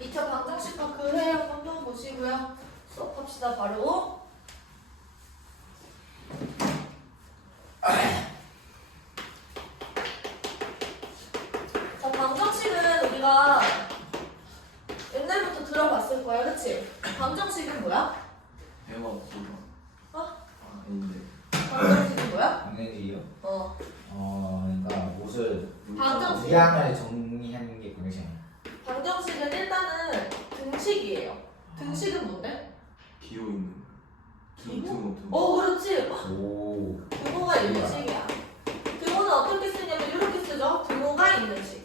2차 방정식과 그 해역 한번 보시고요. 수업합시다 바로. 자, 방정식은 우리가 옛날부터 들어봤을 거야, 그치? 방정식은 뭐야? 대화 없어서. 어? 아닌데. 방정식은 뭐야? 방정식이요? 어. 그러니까 옷을 방정식. 모양을 정리하는 게 방정식이에요. 방정식은 일단은 등식이에요. 등식은 뭔데? 기호 있는. 기호? 등호. 그렇지. 오. 등호가 있는 식이야. 등호는 어떻게 쓰냐면 이렇게 쓰죠. 등호가 있는 식.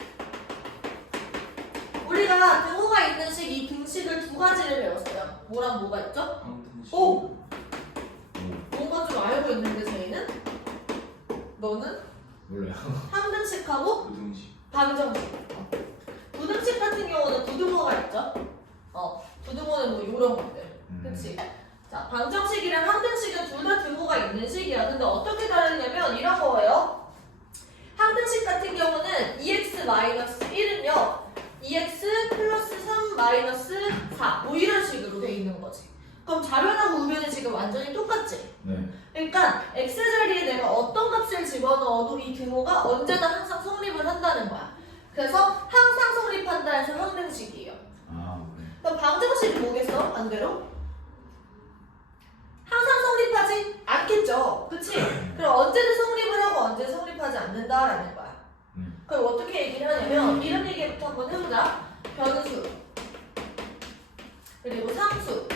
우리가 등호가 있는 식, 이 등식을 두 가지를 배웠어요. 뭐랑 뭐가 있죠? 방등식. 오! 뭔가 좀 알고 있는데 저희는? 너는? 몰라요. 항등식하고 부등식. 방정식. 부등식 같은 경우는 부등호가 있죠. 부등호는 뭐 이런 것들. 그치? 자, 방정식이랑 항등식은 둘 다 등호가 있는 식이야. 근데 어떻게 다르냐면 이런 거예요. 항등식 같은 경우는 2x-1은요 2x 플러스 3 4 뭐 이런 식으로 돼 있는 거지. 그럼 좌변하고 우변이 지금 완전히 똑같지? 네. 그러니까 x 자리에 내가 어떤 값을 집어넣어도 이 등호가 언제나 항상 성립을 한다는 거야. 그래서 항상 성립한다 해서 항등식이에요. 아, 그래. 그럼 방정식이 뭐겠어? 반대로? 항상 성립하지 않겠죠. 그치? 그럼 언제는 성립을 하고 언제는 성립하지 않는다라는 거야. 그럼 어떻게 얘기를 하냐면 이런 얘기부터 한번 해보자. 변수 그리고 상수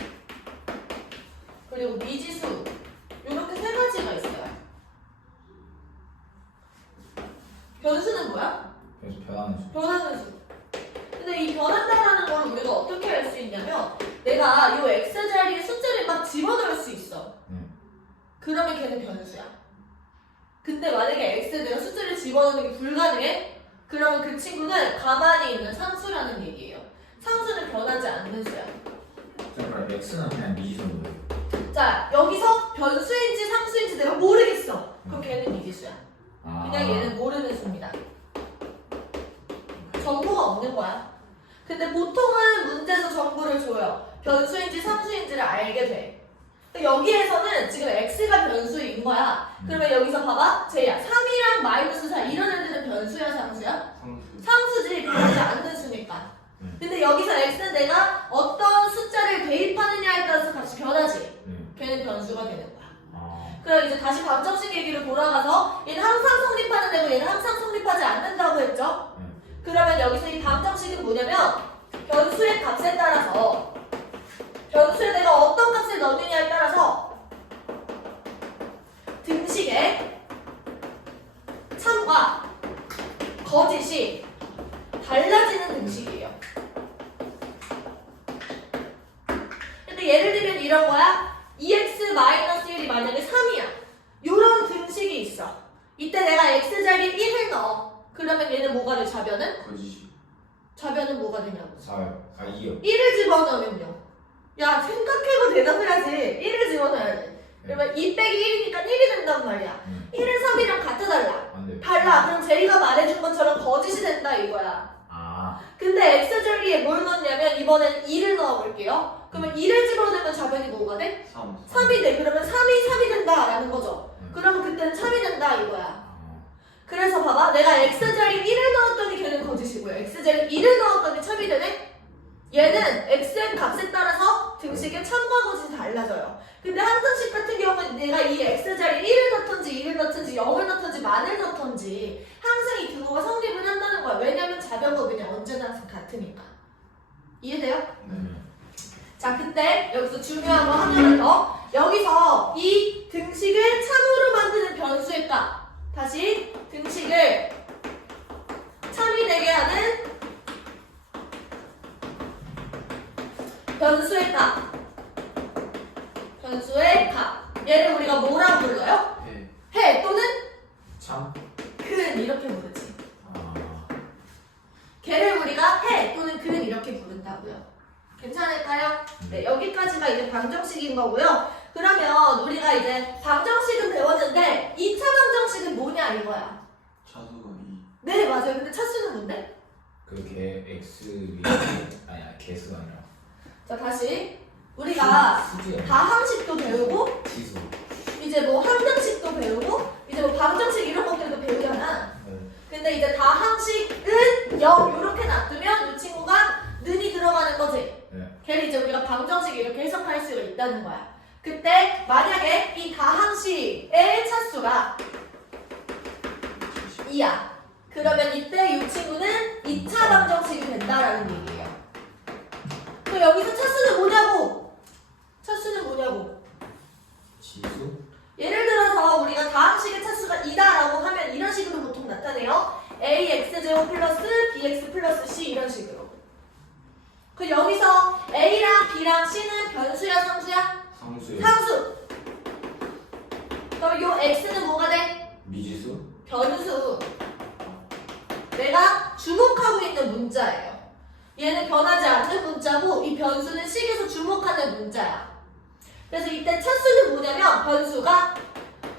그리고 미지수 이렇게 세 가지가 있어요. 변수는 뭐야? 그래서 변하는 수. 변하는 수. 근데 이 변한다라는 걸 우리가 어떻게 할 수 있냐면 내가 이 x 자리에 숫자를 막 집어넣을 수 있어. 그러면 걔는 변수야. 근데 만약에 x에 내가 숫자를 집어넣는 게 불가능해? 그러면 그 친구는 가만히 있는 상수라는 얘기예요. 상수는 변하지 않는 수야. 그럼 x는 그냥 미지수인 거예요. 자, 여기서 변수인지 상수인지 내가 모르겠어. 그럼 걔는 미지수야. 아. 그냥 얘는 모르는 수입니다. 정보가 없는 거야. 근데 보통은 문제에서 정보를 줘요. 변수인지 상수인지를 알게 돼. 여기에서는 지금 x가 변수인 거야. 그러면 여기서 봐봐. 제야 3이랑 마이너스 4 이런 애들은 변수야 상수야? 상수. 상수지. 변하지 않는 수니까. 근데 여기서 x는 내가 어떤 숫자를 대입하느냐에 따라서 값이 변하지. 걔는 변수가 되는 거야. 그럼 이제 다시 방정식 얘기로 돌아가서 얘는 항상 성립하는 데고 얘는 항상 성립하지 않는다고 했죠? 그러면 여기서 이 방정식은 뭐냐면 변수의 값에 따라서 변수에 내가 어떤 값을 넣느냐에 따라서 등식의 참과 거짓이 달라지는 등식이에요. 근데 예를 들면 이런 거야. 2x-1이 만약에 3이야. 요런 등식이 있어. 이때 내가 x 자리에 1을 넣어. 그러면 얘는 뭐가 돼? 좌변은? 거짓이. 좌변은 뭐가 되냐고. 4요. 아, 2요. 1을 집어넣으면요. 야, 생각해고 대답해야지. 1을 집어넣어야 돼. 그러면 2 빼기 1이니까 1이 된단 말이야. 1은 3이랑 같아달라. 안 돼. 달라. 그럼 제이가 말해준 것처럼 거짓이 된다 이거야. 아. 근데 x 자리에 뭘 넣냐면 이번엔 2를 넣어볼게요. 그러면 2를 집어넣으면 좌변이 뭐가 돼? 3. 3이 돼. 그러면 3이 된다라는 거죠. 그러면 그때는 3이 된다 이거야. 그래서 봐봐. 내가 x자리 1을 넣었더니 걔는 거짓이고요. x자리 2를 넣었더니 참이 되네? 얘는 x의 값에 따라서 등식의 참과 거짓이 달라져요. 근데 항등식 같은 경우는 내가 이 x자리 1을 넣던지 2를 넣던지 0을 넣던지 만을 넣던지 항상 이 등호가 성립을 한다는 거야. 왜냐면 좌변과 우변이 언제나 항상 같으니까. 이해돼요? 네. 자, 그때 여기서 중요한 거 하나를 더. 여기서 이 등식을 참으로 만드는 변수의 값. 다시 등식을 참이 되게 하는 변수의 값. 변수의 값. 얘를 우리가 뭐라고 불러요? 해 또는 참. 근 이렇게 부르지. 아. 걔를 우리가 해 또는 근 이렇게 부른다고요. 괜찮을까요? 네, 여기까지가 이제 방정식인 거고요. 그러면 우리가 이제 방정식은 배웠는데 2차 방정식은 뭐냐 이거야. 차수가 2. 네, 맞아요. 근데 차수는 뭔데? 그개 x 위에 아니야 개수가 아니라 자 다시 우리가 수지가 다항식도 배우고 지수. 이제 뭐 항등식도 배우고 이제 뭐 방정식 이런 것들도 배우잖아. 네. 근데 이제 다항식은 0 이렇게 놔두면 이 친구가 는이 들어가는 거지. 네. 걔를 이제 우리가 방정식 이렇게 해석할 수가 있다는 거야. 그때 만약에 이 다항식의 차수가 2야. 그러면 이때 이 친구는 2차 방정식이 된다라는 얘기예요. 그럼 여기서 차수는 뭐냐고? 차수는 뭐냐고? 지수? 예를 들어서 우리가 다항식의 차수가 2다라고 하면 이런 식으로 보통 나타내요. ax제곱 플러스 bx 플러스 c 이런 식으로. 그 여기서 a랑 b랑 c는 변수야 상수야? 상수요. 상수. 그럼 요 x는 뭐가 돼? 미지수? 변수. 내가 주목하고 있는 문자예요. 얘는 변하지 않는 문자고 이 변수는 식에서 주목하는 문자야. 그래서 이때 차수는 뭐냐면 변수가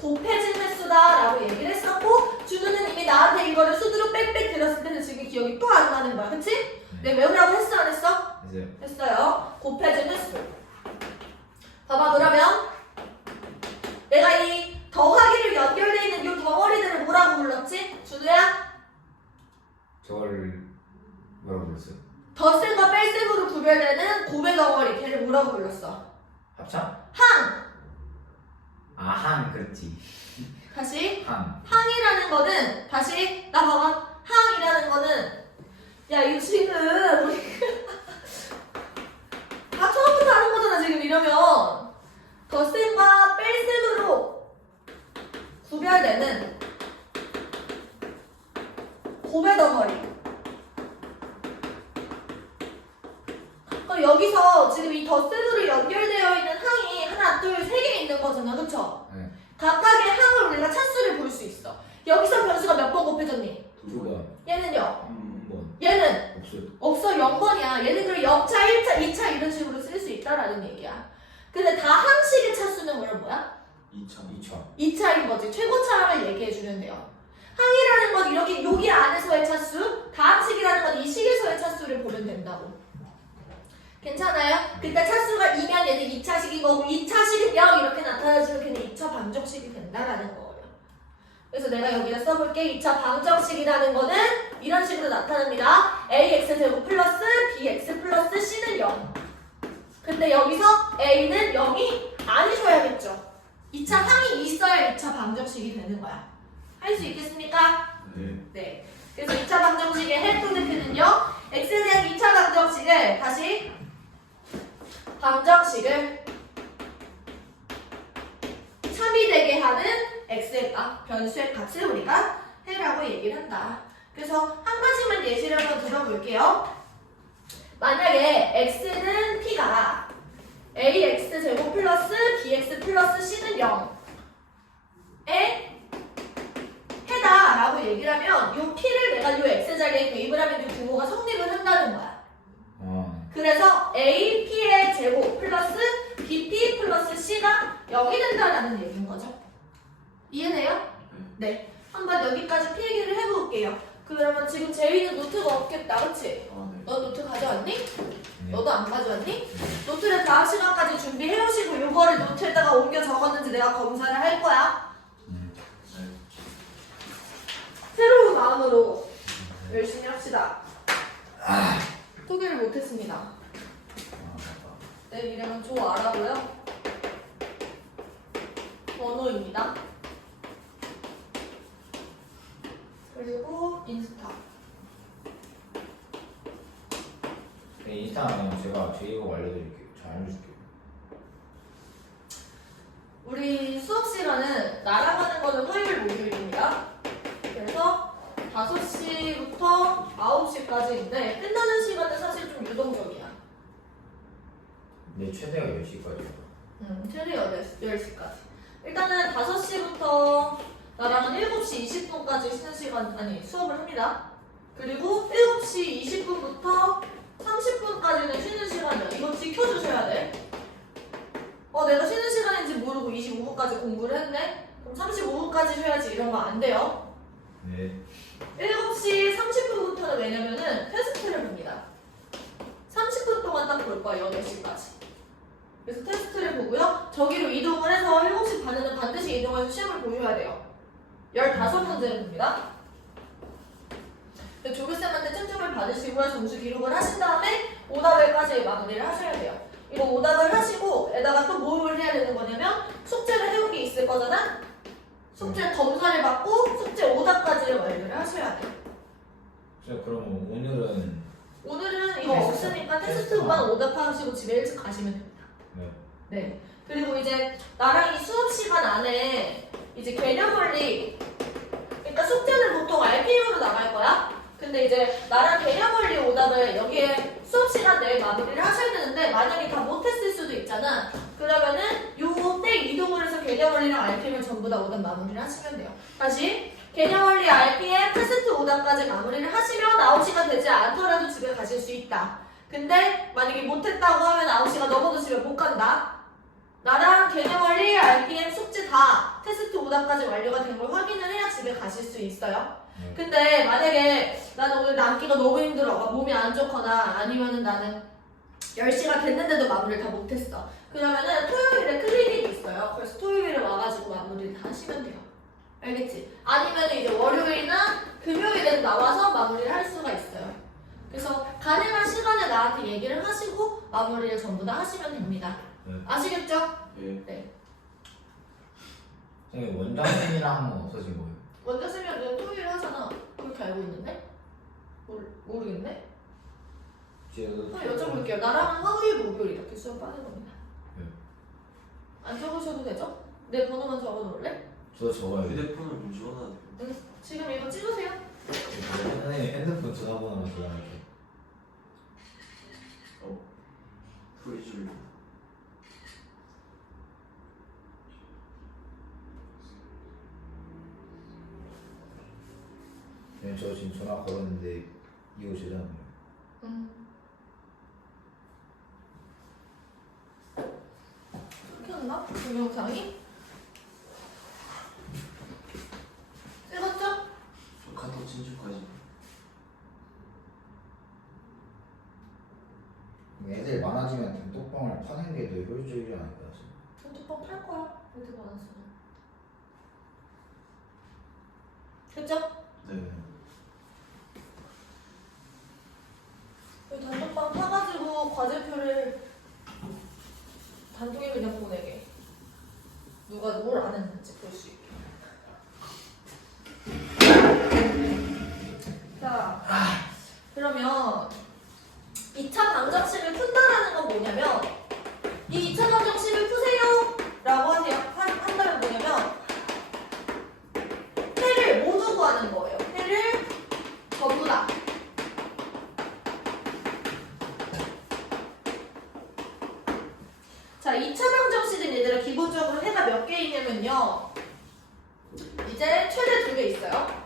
곱해진 횟수다라고 얘기를 했었고 준우는 이미 나한테 이거를 수두로 빽빽 들었을 때는 지금 기억이 또 안 나는 거야. 그치? 내가 외우라고 했어 안 했어? 이제 했어요. 곱해진 횟수. 봐봐 그러면 내가 이 더하기를 연결되어 있는 이 덩어리들을 뭐라고 불렀지? 준우야? 저걸 뭐라고 불렀어요? 덧셈과 뺄셈으로 구별되는 곱의 덩어리 걔를 뭐라고 불렀어? 합참? 항! 아항 그렇지. 다시 항. 항이라는 거는 다시 나 봐봐 항이라는 거는 야 이거 지금 우리 다 처음부터 하는 거잖아 지금 이러면 덧셈과 뺄셈으로 구별되는 곱의 덩어리. 그럼 여기서 지금 이 덧셈으로 연결되어 있는 항이 하나 둘 세 개 있는 거잖아 그쵸? 네. 각각의 항을 우리가 차수를 볼 수 있어. 여기서 변수가 몇 번 곱해졌니? 두 번. 얘는요? 한 번. 얘는 없어요. 없어 0번이야. 얘는 그럼 0차, 1차, 2차 이런 식으로 쓸 수 있다라는 얘기야. 근데 다 항식의 차수는 뭐야? 2차. 2차. 2차인 거지. 최고차항을 얘기해 주면 돼요. 항이라는 건 이렇게 여기 안에서의 차수, 다항식이라는 건 이 식에서의 차수를 보면 된다고. 괜찮아요? 그때 차수가 2면 얘는 2차식인 거고 2차식은 0 이렇게 나타나지면 걔는 2차 방정식이 된다라는 거예요. 그래서 내가 여기다 써볼게. 2차 방정식이라는 거는 이런 식으로 나타납니다. ax제곱 플러스 bx 플러스 c는 0. 근데 여기서 a는 0이 아니셔야겠죠. 2차 항이 있어야 2차 방정식이 되는 거야. 할 수 있겠습니까? 네. 네. 그래서 2차 방정식의 헬프드표는요. x에 대한 2차 방정식을 다시 방정식을 참이되게 하는 x의 변수의 값을 우리가 해라고 얘기를 한다. 그래서 한 가지만 예시를 한번 들어볼게요. 만약에 x는 p가 ax제곱 플러스 bx 플러스 c는 0에 해다라고 얘기를 하면 이 p를 내가 이 x 자리에 대입을 하면 이 부호가 성립을 한다는 거야. 그래서 a p의 제곱 플러스 bp 플러스 c가 0이 된다라는 얘기인 거죠. 이해돼요? 네. 한번 여기까지 필기를 해볼게요. 그러면 지금 제이는 노트가 없겠다, 그치? 아, 네. 너 노트 가져왔니? 네. 너도 안 가져왔니? 노트를 다음 시간까지 준비해 오시고 요거를 노트에다가 옮겨 적었는지 내가 검사를 할 거야. 네. 새로운 마음으로 열심히 합시다. 소개를 못했습니다. 내 이름은 조아라고요. 번호입니다. 그리고 인스타. 네, 인스타는 제가 제이거 알려드릴게요. 잘 알려줄게요. 우리 수업 시간은 나랑 하는 거는 화요일 목요일입니다. 그래서 5시부터 9시까지인데 끝나는 시간은 사실 좀 유동적이야. 네, 최대가 10시까지요. 최대 10시까지. 일단은 5시부터 나랑은 7시 20분까지 쉬는 시간, 아니 수업을 합니다. 그리고 7시 20분부터 30분까지는 쉬는 시간이야. 이거 지켜주셔야 돼. 내가 쉬는 시간인지 모르고 25분까지 공부를 했네? 그럼 35분까지 쉬어야지 이러면 안 돼요. 네. 7시 7시 30분부터는 왜냐면은 테스트를 봅니다. 30분 동안 딱 볼 거예요. 8시까지. 그래서 테스트를 보고요. 저기로 이동을 해서 7시 반에는 반드시 이동해서 시험을 보셔야 돼요. 15문제를 봅니다. 조교쌤한테 채점을 받으시고요. 점수 기록을 하신 다음에 오답을까지 마무리를 하셔야 돼요. 이거 오답을 하시고 에다가 또 뭘 해야 되는 거냐면 숙제를 해온 게 있을 거잖아? 숙제 검사를 받고 숙제 오답까지를 완료를 하셔야 돼요. 그럼 오늘은 이거 테스트. 없으니까 테스트만 오답하시고 집에 일찍 가시면 됩니다. 네. 네. 그리고 이제 나랑 이 수업 시간 안에 이제 개념 원리, 그러니까 숙제는 보통 RPM으로 나갈 거야. 근데 이제 나랑 개념 원리 오답을 여기에 수업 시간 내에 마무리를 하셔야 되는데 만약에 다 못했을 수도 있잖아. 그러면은 요때 이동을 해서 개념 원리랑 RPM을 전부 다 오답 마무리를 하시면 돼요. 다시 개념 원리 RPM 테스트 오답까지 마무리를 하시면 9시가 되지 않더라도 집에 가실 수 있다. 근데 만약에 못했다고 하면 9시가 넘어도 집에 못 간다. 나랑 개념 원리, RPM, 숙제 다 테스트 오답까지 완료가 된 걸 확인을 해야 집에 가실 수 있어요. 근데 만약에 나는 오늘 남기가 너무 힘들어, 몸이 안 좋거나 아니면은 나는 10시가 됐는데도 마무리를 다 못했어. 그러면은 토요일에 클리닉이 있어요. 그래서 토요일에 와가지고 마무리를 다 하시면 돼요. 알겠지? 아니면 이제 월요일이나 금요일에 나와서 마무리를 할 수가 있어요. 그래서 가능한 시간에 나한테 얘기를 하시고 마무리를 전부 다 하시면 됩니다. 아시겠죠? 예. 선생님 원장님이랑 한 건 없어진 거예요? 원장 쓰면 토요일 하잖아. 그렇게 알고 있는데? 모르겠네? 한번 여쭤볼게요. 나랑 화요일, 목요일 이렇게 수업 빠는 겁니다. 네. 안 적으셔도 되죠? 내 번호만 적어놓을래? 저 적어요. 휴대폰을 좀 지워놔도 돼요. 응. 지금 이거 찍으세요. 선생님 핸드폰 전화번호만 저장할게요. 프리줄. 네, 저 지금 전화 걸었는데 이거 제자는 켰나? 동영상이? 찍었죠? 저 카톡 친추까지. 애들 많아지면 단톡방을 파는 게 더 효율적이지 않을까 싶어요. 단톡방 팔 거야. 이렇게 많았으면. 그쵸? 네. 단톡방 파가지고 과제표를 단톡에 그냥 보내게. 누가 뭘 안 했는지 볼 수 있게. 자, 그러면 2차 방정식을 푼다라는 건 뭐냐면 이 2차 방정식을 푸세요 라고 한다면 뭐냐면 해를 모두 구하는 거예요. 해를 전부 다. 자, 2차 방정식은 얘들아 기본적으로 해가 몇 개 있냐면요. 이제 최대 2개 있어요.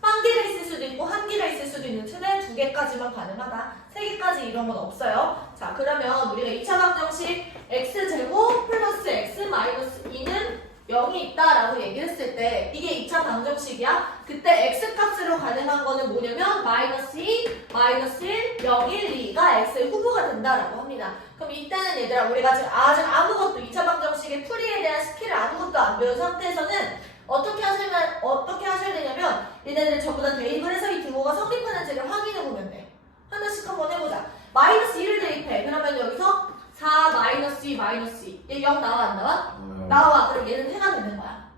한 개가 있을 수도 있고 한 개가 있을 수도 있는 최대 2개까지만 가능하다. 3개까지 이런 건 없어요. 자, 그러면 우리가 2차 방정식 x제곱 플러스 x 마이너스 2는 0이 있다라고 얘기를 했을 때 이게 2차 방정식이야. 그때 x 값으로 가능한 거는 뭐냐면 마이너스 2, 마이너스 1, 0, 1, 2가 x의 후보가 된다라고 합니다. 그럼 이때는 얘들아 우리가 지금 아직 아무것도 2차 방정식의 풀이에 대한 스킬을 아무것도 안 배운 상태에서는 어떻게 하셔야 되냐면 얘네들 전부 다 대입을 해서 이 등호가 성립하는지를 확인해 보면 돼. 하나씩 한번 해보자. 마이너스 2를 대입해. 그러면 여기서 4 마이너스 2 마이너스 2. 얘 0 나와 안 나와? 나와. 그럼 얘는 해가 되는 거야.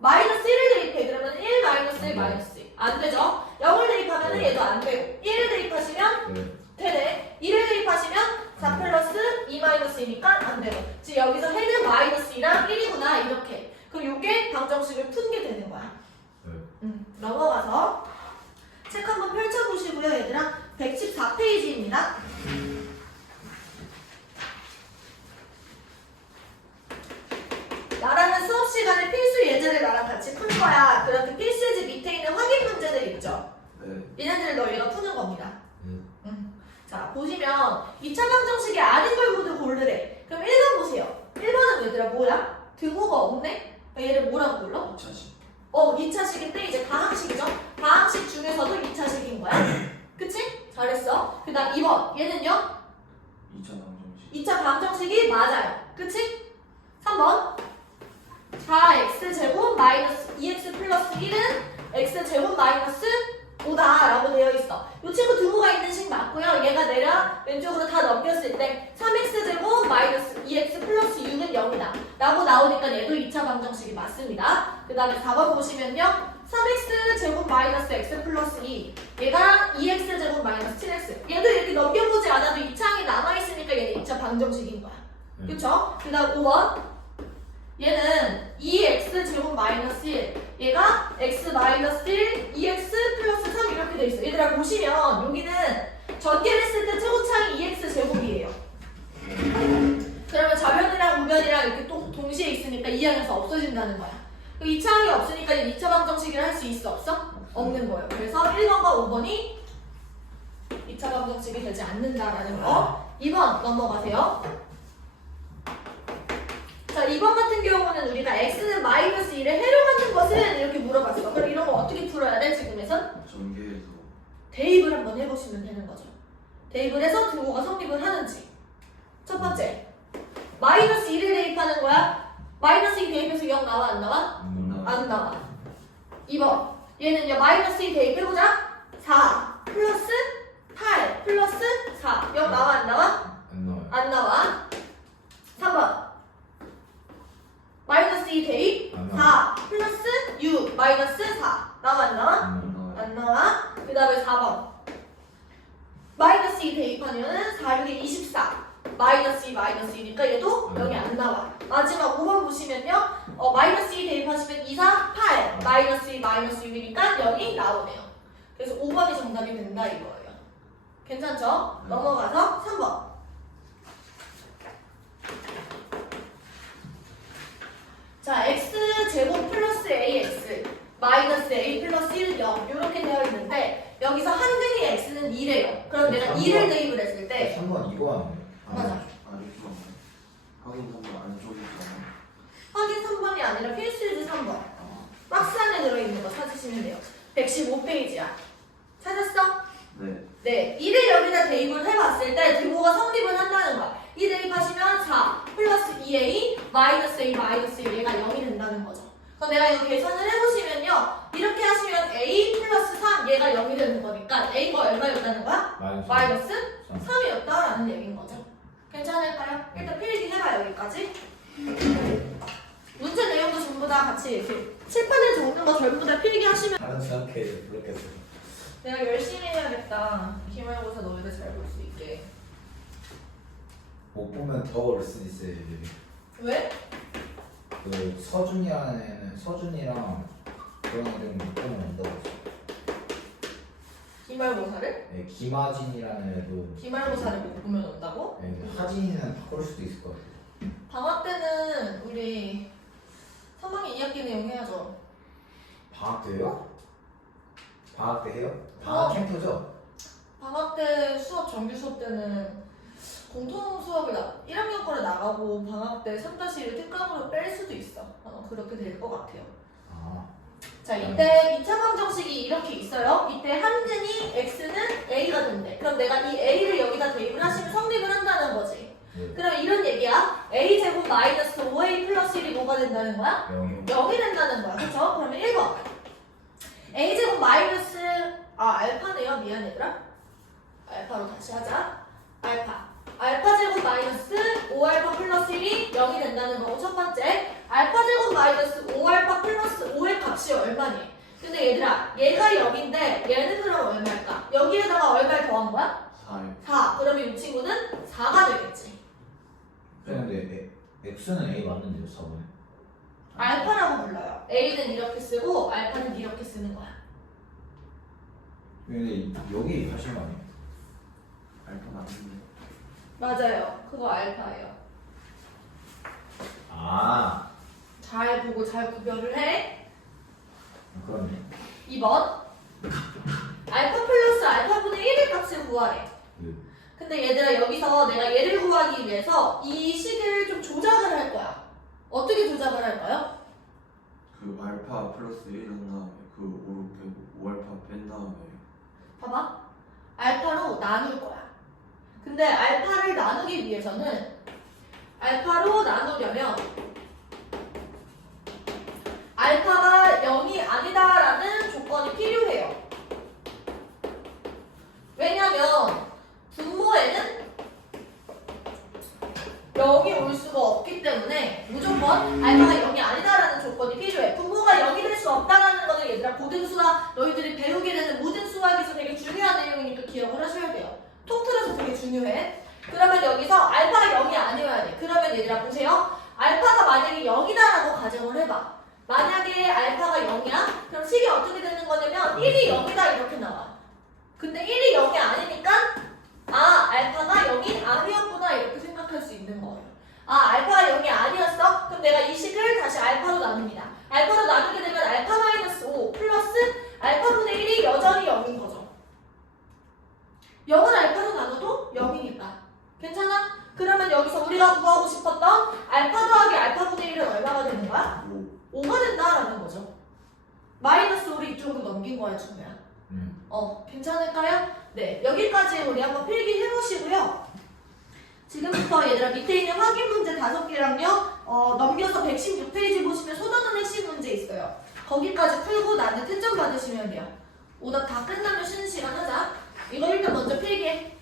마이너스 1을 대입해. 그러면 1 마이너스 1 마이너스 2. 안 되죠? 0을 대입하면 얘도 안 되고 1을 대입하시면 되네. 2를 대입하시면 4 플러스 2 마이너스 2니까 안 되고. 지금 여기서 해는 마이너스 2랑 1이구나 이렇게. 그럼 요게 방정식을 푼게 되는 거야. 넘어가서 책 한번 펼쳐보시고요 얘들아. 114페이지입니다. 나라는 수업 시간에 필수 예제를 나랑 같이 풀 거야. 그럼 그 필수 예제 밑에 있는 확인 문제들 있죠? 네. 얘네들을 너희가 푸는 겁니다. 자, 보시면 2차 방정식이 아닌 걸 모두 고르래. 그럼 1번 보세요. 1번은 얘들아 뭐야? 등호가 없네? 얘를 뭐라고 불러? 2차식. 2차식인데 이제 다항식이죠. 다항식 중에서도 2차식인 거야. 그치? 잘했어. 그 다음 2번. 얘는요? 2차 방정식. 2차 방정식이 맞아요. 그치? 3번. 4x제곱 마이너스 2x 플러스 1은 x제곱 마이너스 5다 라고 되어 있어. 이 친구 등호가 있는 식 맞고요. 얘가 내려 왼쪽으로 다 넘겼을 때 3x제곱 마이너스 2x 플러스 6은 0이다 라고 나오니까 얘도 2차 방정식이 맞습니다. 그 다음에 4번 보시면요. 3x제곱 마이너스 x 플러스 2 얘가 2x제곱 마이너스 7x 얘도 이렇게 넘겨보지 않아도 2차항이 남아있으니까 얘는 2차 방정식인 거야. 그쵸? 그 다음 5번 얘는 2x제곱 마이너스 1 얘가 x 마이너스 1 2x 플러스 3 이렇게 돼 있어. 얘들아 보시면 여기는 전개를 했을 때 최고차항이 2x제곱이에요. 그러면 좌변이랑 우변이랑 이렇게 또 동시에 있으니까 이 항에서 없어진다는 거야. 2차항이 없으니까 2차 방정식을 할 수 있어 없어? 없는 거예요. 그래서 1번과 5번이 2차 방정식이 되지 않는다라는 거. 2번 넘어가세요. 자, 2번 같은 경우는 우리가 x는 마이너스 1에 해로하는 것은 이렇게 물어봤어. 그럼 이런 거 어떻게 풀어야 돼, 지금에선? 전개해서. 대입을 한번 해보시면 되는 거죠. 대입을 해서 등호가 성립을 하는지. 첫 번째, 마이너스 1을 대입하는 거야. 마이너스 2 대입해서 0 나와, 안 나와? 안 나와. 2번, 얘는요, 마이너스 2 대입해보자. 4 플러스 8 플러스 4. 0 나와, 안 나와? 안 나와요. 안 나와. 3번. 마이너스 2 대입 안 나와. 4 플러스 6 마이너스 4 나와 안 나와? 나와요. 안 나와. 그 다음에 4번 마이너스 2 대입하면은 4, 6에 24 마이너스 2 마이너스 2니까 얘도 0이 안 나와. 마지막 5번 보시면요 마이너스 2 대입하시면 2, 4, 8 마이너스 2 마이너스 6이니까 0이 나오네요. 그래서 5번이 정답이 된다 이거예요. 괜찮죠? 넘어가서 3번 자, x제곱 플러스 ax 마이너스 a 플러스 1, 0 이렇게 되어 있는데 여기서 한근이 x는 2래요. 그럼 내가 2를 대입을 했을 때 3번 이거 하는 맞아. 아래쪽 확인 3번 안쪽에 있잖아. 확인 3번이 아니라 필수지 3번 박스 안에 들어있는 거 찾으시면 돼요. 115페이지야. 찾았어? 네. 네, 2를 여기다 대입을 해봤을 때 등호가 성립을 한다는 거야. 2 대입하시면 4 플러스 2a 마이너스 a 마이너스 1 얘가 0이 된다는 거죠. 그럼 내가 이거 계산을 해보시면요. 이렇게 하시면 a 플러스 3 얘가 0이 되는 거니까 a가 얼마였다는 거야? 마이너스 3이었다라는 얘기인 거죠. 괜찮을까요? 일단 필기 해봐요, 여기까지. 문제 내용도 전부 다 같이 이렇게 칠판에 적는 거 전부 다 필기 하시면 다른 생각해 그렇겠어. 내가 열심히 해야겠다. 기말고사 너희들 잘 볼 수 있게. 못 보면 더 어릴 수 있어요. 얘들이. 왜? 그 서준이랑 그런 애들은 못 보면 온다고 했어. 기말고사를? 네, 김하진이라는 애도 기말고사를 못 보면 온다고? 네, 하진이는 바꿀 수도 있을 것 같아요. 방학 때는 우리 3학년 2학기 내용 해야죠. 방학 때요? 방학 때 해요? 방학 캠프죠? 방학 때 수업, 정규 수업 때는 공통 수업을 1학년 거를 나가고 방학 때 3-1을 특강으로 뺄 수도 있어. 그렇게 될 것 같아요. 아, 자, 이때 2차 방정식이 이렇게 있어요. 이때 한근이 x는 a가 된대. 그럼 내가 이 a를 여기다 대입을 하시면 성립을 한다는 거지. 네. 그럼 이런 얘기야. a제곱 마이너스 5a 플러스 1이 뭐가 된다는 거야? 0이요. 0이 된다는 거야. 그쵸? 그러면 1번 a제곱 마이너스 알파네요. 미안 얘들아. 알파로 다시 하자. 알파 제곱 마이너스 5알파 플러스 1이 0이 된다는 거고 첫 번째 알파 제곱 마이너스 5알파 플러스 5의 값이 얼마니? 근데 얘들아 얘가 0인데 얘는 그럼 얼마일까? 여기에다가 얼마를 더한 거야? 4요. 4. 그러면 이 친구는 4가 되겠지. 근데 x는 a 맞는데요, 4번에? 알파라고 불러요. a는 이렇게 쓰고 알파는 이렇게 쓰는 거야. 근데 여기 하신 거 아니에요? 알파 맞는데. 맞아요. 그거 알파예요. 아, 잘 보고 잘 구별을 해. 그렇네. 2번 알파 플러스 알파분의 1의 값을 구하래. 네. 근데 얘들아 여기서 내가 얘를 구하기 위해서 이 식을 좀 조작을 할 거야. 어떻게 조작을 할까요? 그 알파 플러스 1 한 다음에 그 5로 빼고 5알파 뺀 다음에 봐봐. 알파로 나눌 거야. 근데 알파를 나누기 위해서는 알파로 나누려면 알파가 0이 아니다라는 조건이 필요해요. 왜냐면 분모에는 0이 올 수가 없기 때문에 무조건 알파가 0이 아니다라는 조건이 필요해. 분모가 0이 될 수 없다라는 거는 얘들아 고등수학 너희들이 배우게 되는 모든 수학에서 되게 중요한 내용이니까 기억을 하셔야 돼요. 통틀어서 되게 중요해. 그러면 여기서 알파가 0이 아니어야 돼. 그러면 얘들아 보세요. 알파가 만약에 0이다라고 가정을 해봐. 만약에 알파가 0이야? 그럼 식이 어떻게 되는 거냐면 1이 0이다 이렇게 나와. 근데 1이 0이 아니니까 아 알파가 0이 아니었구나 이렇게 생각할 수 있는 거예요. 아 알파가 0이 아니었어? 그럼 내가 이 식을 다시 알파로 나눕니다. 알파로 나누게 되면 알파 마이너스 5 플러스 알파분의 1이 여전히 0인 거죠. 0을 알파로 나눠도 0이니까 괜찮아? 그러면 여기서 우리가 구하고 싶었던 알파 더하기 알파분의 1은 얼마가 되는 거야? 5가 된다라는 거죠. 마이너스 5를 이쪽으로 넘긴 거야 준우야. 괜찮을까요? 네, 여기까지 우리 한번 필기 해보시고요. 지금부터 얘들아 밑에 있는 확인 문제 5개랑요 넘겨서 116페이지 보시면 소단원 핵심 문제 있어요. 거기까지 풀고 나는 채점 받으시면 돼요. 오답 다 끝나면 쉬는 시간 하자. 이거 일단 먼저 필기해.